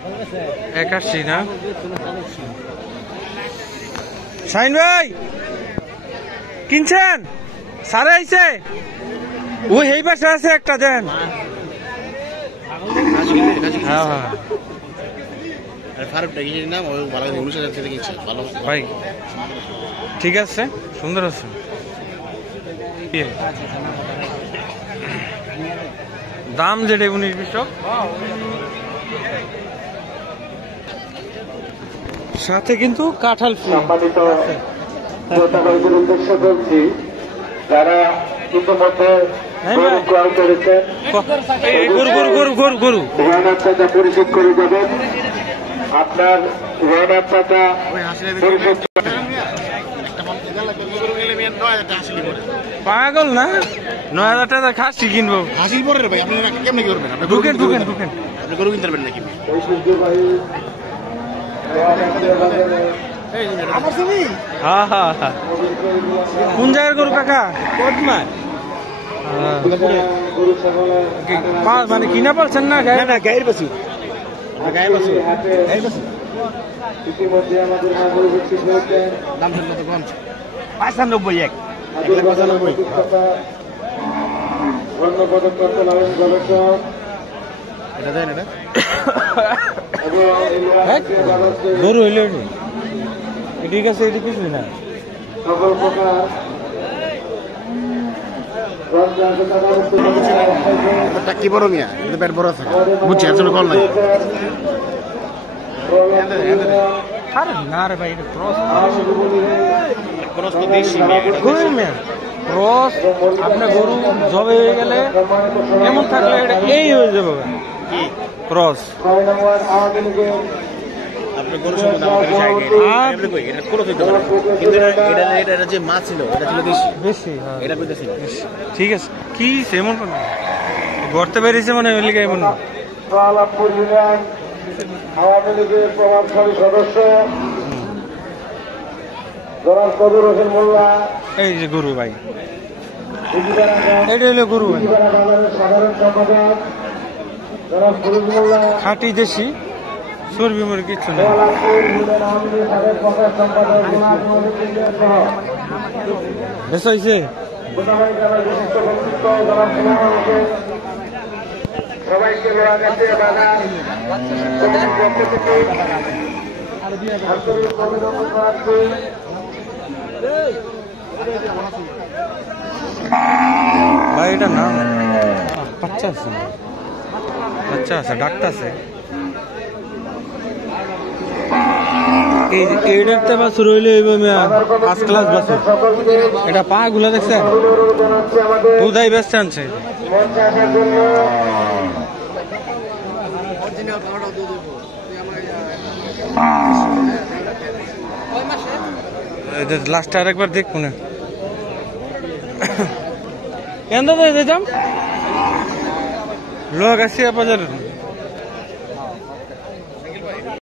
81 না? শাহিন ভাই কিনছেন? সারে আইছে ওই এই পাশে আছে একটা দেন। হ্যাঁ হ্যাঁ ভাই ঠিক আছে, সুন্দর আছে। দাম যেটা 19-20 সাথে কিন্তু কাঁঠাল ফ্রি। উদ্দেশ্য বলছি যারা ইতিমধ্যে ক্রয় করেছেন গরু রানারটা পরিশোধ করে যাবেন। আপনার রানারটা পরিশোধ পাগল না 9,000 টাকা খাসি কিনবো। হাসিল পরে ভাই আপনি কেমনে কি করবেন? ঢুকেন আপনি গরু কিনতে পারবেন নাকি? হ্যাঁ হ্যাঁ হ্যাঁ কোন জায়গার গরু কাকা? মানে কিনা পারছেন না? গায়ের পাশে ইতিমধ্যে আমাদের দাম 95 গরু হইলে ঠিক আছে, এটি কিছু না। সকল প্রকার কি বড় মিয়া পেট বড় আছে বুঝছি আসলে কল নাই না রে ভাই ক্রস তো দেশি মিয়া ক্রস। আপনার গরু জবে হয়ে গেলে এমন থাকলে এটা এই হয়ে যাবে ক্রস। ঠিক আছে কি এমন গড়তে পেরেছে মানে ওই লিগে এমন। আওয়ামী লীগের প্রভাবশালী সদস্য জনাব কবির হোসেন মোল্লা, এই যে গরু ভাই, এটা হলো গরু ভাই সাধারণ সম্পাদক জনাব ফিরোজ মোল্লা, খাঁটি দেশি চর্বি মরে কিচ্ছু নেই। বেশ হয়েছে সবাইকে ভাই এটা নাম বাচ্চা আছে, বাচ্চা আছে, ডাক্তার আছে। এইটাতে বাছুর হইলে ফার্স্ট ক্লাস বাছুর। এটা পা গুলা দেখছেন দুধাই বেচতে আনছে। লাস্টে আরেকবার দেখবো না লোক আসি বাজার